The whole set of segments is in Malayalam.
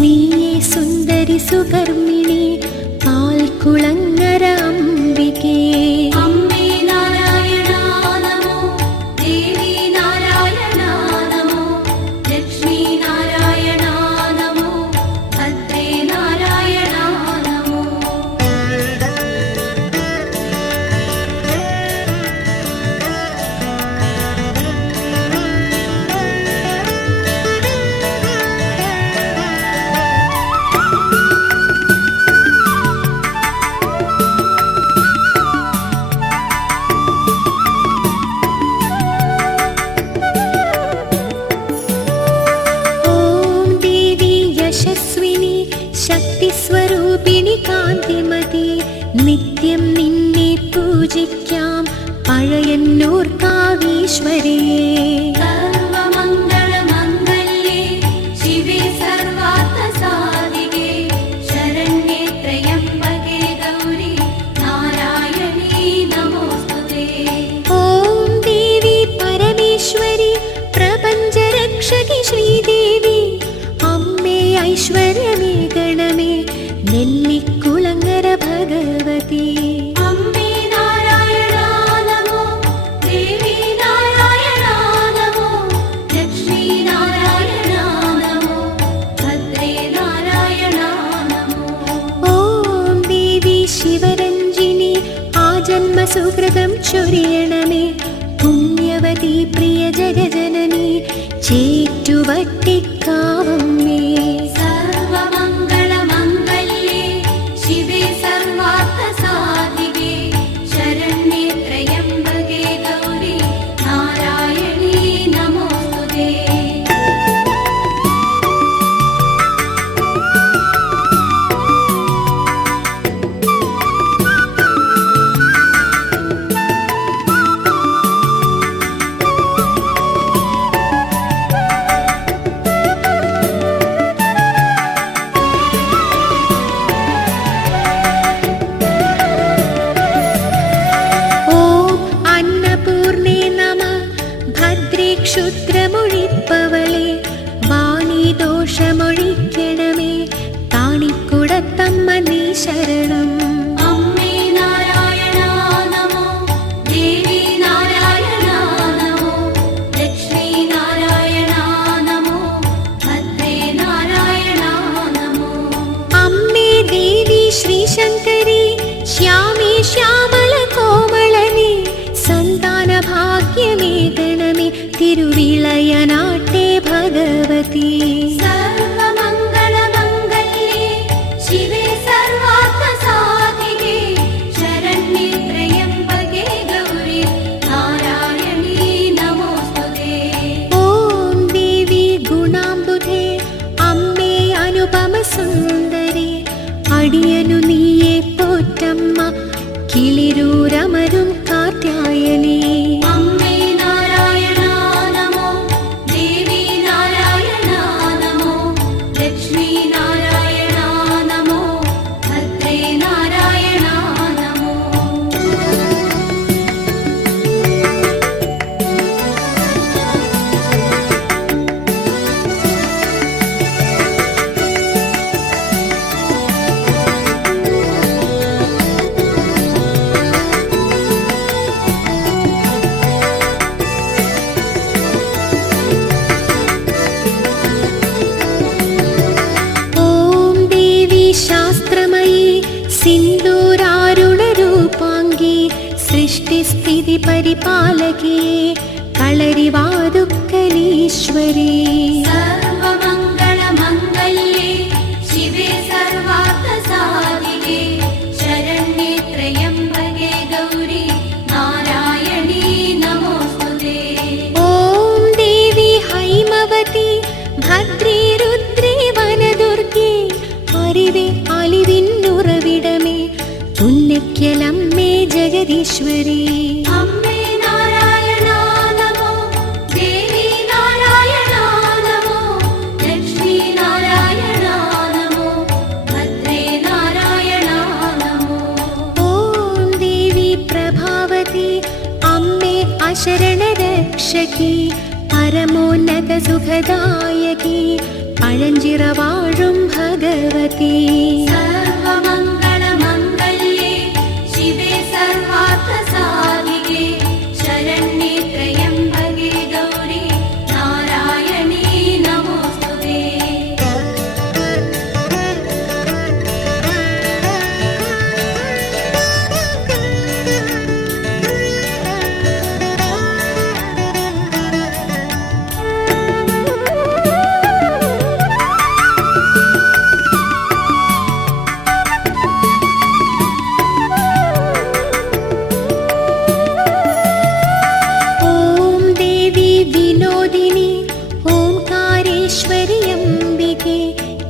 നീയേ സുന്ദരി സുകർമ്മിണി പാൽക്കുളങ്ങര അംബികേ. അമ്മേ നാരായണ നമോ, ദേവി നാരായണ നമോ, ലക്ഷ്മി നാരായണ നമോ, ഭദ്രേ നാരായണ നമോ. ഓം ദേവി യശസ്വിനി ശക്തിസ്വരൂപിണി കാന്തിമതി, നിത്യം നിന്നെ പൂജിക്കാം പഴയന്നൂർ കാവീശ്വരിയേ. സർവമംഗളമംഗല്യേ ശിവേ സർവാർത്ഥസാധികേ, ശരണ്യേ ത്രയംബകേ ഗൗരി നാരായണീ നമോസ്തുതേ. ഓം ദേവി പരമേശ്വരി പ്രപഞ്ചരക്ഷകി ശ്രീദേവി, അമ്മേ ഐശ്വര്യമേ ഗണമേ നെല്ലിക്കുളങ്ങര ഭഗവതി. അമ്മേ നാരായണ നമോ, ദേവി നാരായണ നമോ, ലക്ഷ്മി നാരായണ നമോ, ഭദ്രേ നാരായണ നമോ. ഓം ദേവി ശിവരഞ്ജിനി ആജന്മസുകൃതം ചൊരിയണമേ, പുണ്യവതി പ്രിയ ജഗജനനി ചേറ്റുവട്ടിക്കാവമ്മേ. സർവമംഗളമംഗല്യേ ശിവേ സർവാർത്ഥസാധികേ, ശരണ്യേ ത്രയംബകേ ഗൗരി നാരായണീ നമോസ്തുതേ. ഓം അന്നപൂർണേ നമഃ ഭദ്രേ ക്ഷുദ്രമൊഴിപ്പവളേ, വാണിദോഷമൊഴിക്കണമേ താണിക്കുടത്തമ്മ നീ ശരണം. അമ്മേ നാരായണ നമോ, ദേവി നാരായണ നമോ, ലക്ഷ്മി നാരായണ നമോ, ഭദ്രേ നാരായണ നമോ. അമ്മേ ദേവി ശ്രീശങ്കരി ശ്യാമേ ശ്യാമള കോമളനേ, സന്താന ഭാഗ്യമേ ഗണമേ തിരുവിളയനാട്ടെ ഭഗവതി. സർവമംഗളമംഗല്യേ ശിവേ സർവാർത്ഥസാധികേ, ശരണ്യേ ത്രയംബകേ ഗൗരി നാരായണീ നമോസ്തുതേ. ഓം ദേവി ഗുണാംബുധേ അമ്മേ അനുപമ സുന്ദരി, അടിയനു നീയെ പോറ്റമ്മ കിളിരൂരമരും കാർത്യായനേ. അമ്മേ നാരായണ നമോ, ദേവി നാരായണ നമോ, ലക്ഷ്മി നാരായണ നമോ, ഭദ്രേ നാരായണ നമോ. ഓം ദേവി ശാസ്ത്രമയീ സിന്ദൂരാരുണരൂപാംഗി, സൃഷ്ടിസ്ഥിതി പരിപാലകേ കളരിവാതുക്കലീശ്വരീ. സർവമംഗളമംഗല്യേ ശിവേ സർവാർത്ഥസാധികേ, ശരണ്യേ ത്രയംബകേ ഗൗരി നാരായണീ നമോസ്തുതേ. ഓം ദേവി ഹൈമവതി ഭദ്രേ രുദ്രേ വനദുർഗേ, അറിവേ അലിവിന്നുറവിടമേ പുണ്യക്കലമ്മേ ജഗദീശ്വരി. അമ്മേ നാരായണ നമോ, ദേവി നാരായണ നമോ, ലക്ഷ്മി നാരായണ നമോ, ഭദ്രേ നാരായണ നമോ. ഓം ദേവി പ്രഭാവതി അമ്മേ അശരണരക്ഷകി, പരമോന്നത സുഖദായകി പഴഞ്ചിറ വാഴും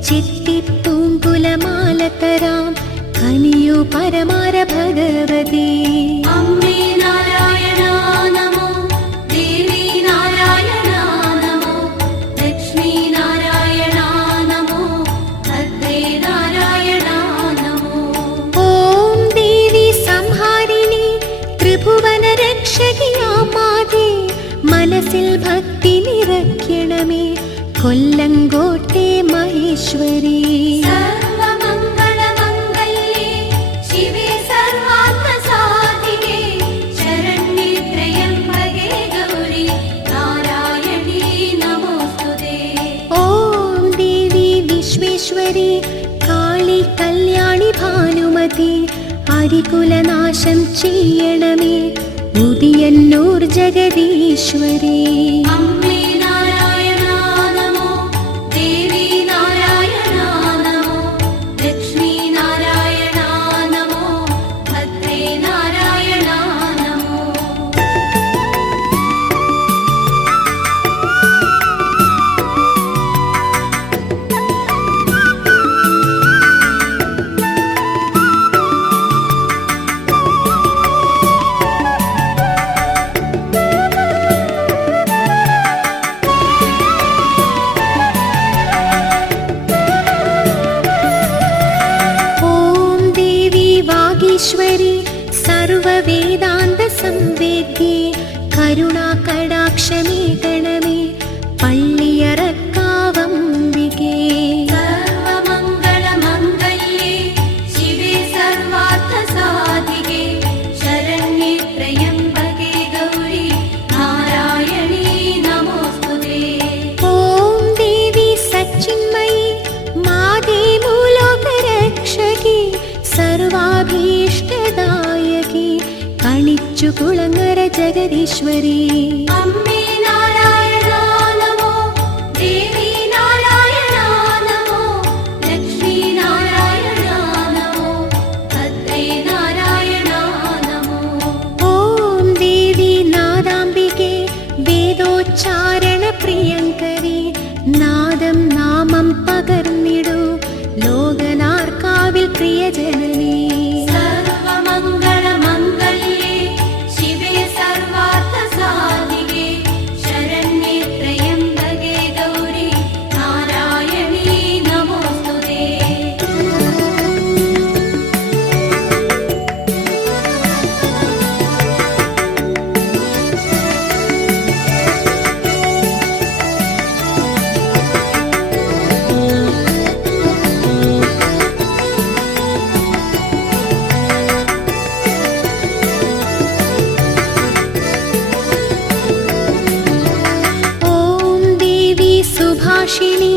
ചെത്തിപ്പൂങ്കുലമാലതരാം കനിയു പരമാര ഭഗവതി. അമ്മേ നാരായണ നമോ, ദേവി നാരായണ നമോ, ലക്ഷ്മി നാരായണ നമോ, ഭദ്രേ നാരായണ നമോ. ഓം ദേവി സംഹാരിണി ത്രിഭുവന രക്ഷകിയാമാതേ, മനസ്സിൽ ഭക്തി നിറയ്ക്കണമേ കൊല്ലങ്കോട്ടെ മഹേശ്വരി. സർവമംഗളമംഗല്യേ ശിവേ സർവാർത്ഥസാധികേ, ശരണ്യേ ത്രയംബകേ ഗൗരി നാരായണീ നമോസ്തുതേ. ഓം ദേവി വിശ്വേശ്വരി കാളി കല്യാണി ഭാനുമതി, അരികുലനാശം ചെയ്യണമേ ഉദിയന്നൂർ ജഗദീശ്വരി. അമ്മേ നാരായണ നമോ, ദേവി നാരായണ നമോ, ലക്ഷ്മി നാരായണ നമോ, ഭദ്രേ നാരായണ നമോ. ഓം ദേവി വാഗീശ്വരി സർവവേദാന്ത സംവേദ്യേ, കരുണാകടാക്ഷമേകണമേ പള്ളിയറക്കാവംബികേ. സർവമംഗളമംഗല്യേ ശിവേ സർവാർത്ഥസാധികേ, ശരണ്യേ ത്രയംബകേ ഗൗരി നാരായണീ നമോസ്തുതേ. ഓം ദേവി സച്ചിന്മയി മാതേ ഭൂലോകരക്ഷകി, സർവാഭീഷ്ടദായകി കണിച്ചുകുളങ്ങര ജഗദീശ്വരി. അമ്മേ നാരായണ നമോ, ദേവി നാരായണ നമോ, ലക്ഷ്മി നാരായണ നമോ, ഭദ്രേ നാരായണ നമോ. ഓം ദേവി നാദാംബികേ വേദോച്ചാരണ പ്രിയങ്കരി, നാദം നാമം പകർന്നിടൂ ലോകനാർക്കാവിൽ പ്രിയജനനീ. സർവമംഗളമംഗല്യേ ശിവേ സർവാർത്ഥസാധികേ, ശരണ്യേ ത്രയംബകേ ഗൗരി നാരായണീ നമോസ്തുതേ. ഓം ദേവി സുഭാഷിണി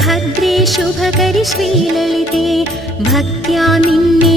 ഭദ്രേ ശുഭകരി ശ്രീലളിതേ, ഭക്ത്യാ നിന്നെ